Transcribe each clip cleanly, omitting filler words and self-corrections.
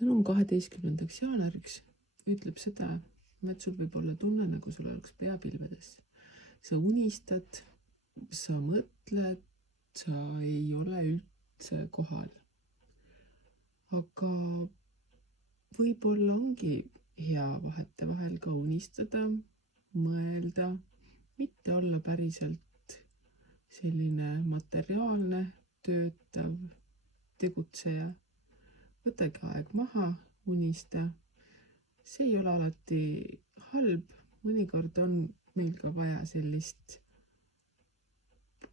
sõnum 12. jaanuariks ütleb seda, et sul võib olla tunne, nagu sul oleks peapilvedes. Sa unistad, sa mõtled, sa ei ole üldse kohal. Aga võib-olla ongi hea vahetevahel ka unistada, mõelda, mitte olla päriselt selline materiaalne, töötav, tegutseja. Võtagi aeg maha, unista. See ei ole alati halb, mõnikord on meil ka vaja sellist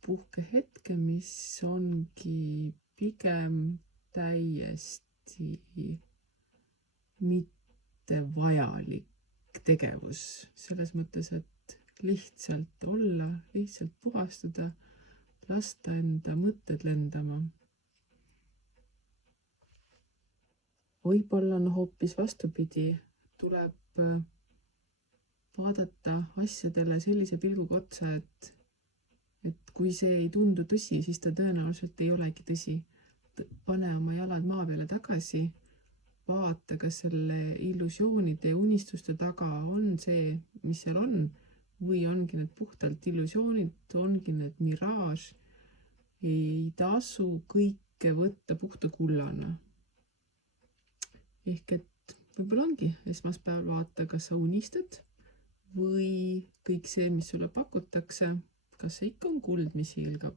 puhkehetke, mis ongi pigem täiesti mitte vajalik tegevus. Selles mõttes, et lihtsalt olla, lihtsalt puhastuda, lasta enda mõtted lendama. Võib-olla on hoopis vastupidi, tuleb vaadata asjadele sellise pilguga otsa, et kui see ei tundu tõsi, siis ta tõenäoliselt ei olegi tõsi. Pane oma jalad maa peale tagasi, vaata, kas selle illusioonide ja unistuste taga on see, mis seal on, või ongi need puhtalt illusioonid, ongi need miraaž. Ei tasu kõike võtta puhta kullana. Ehk et võib-olla ongi esmaspäeval vaata, kas sa unistad või kõik see, mis sulle pakutakse, kas see ikka on kuld, mis hiilgab.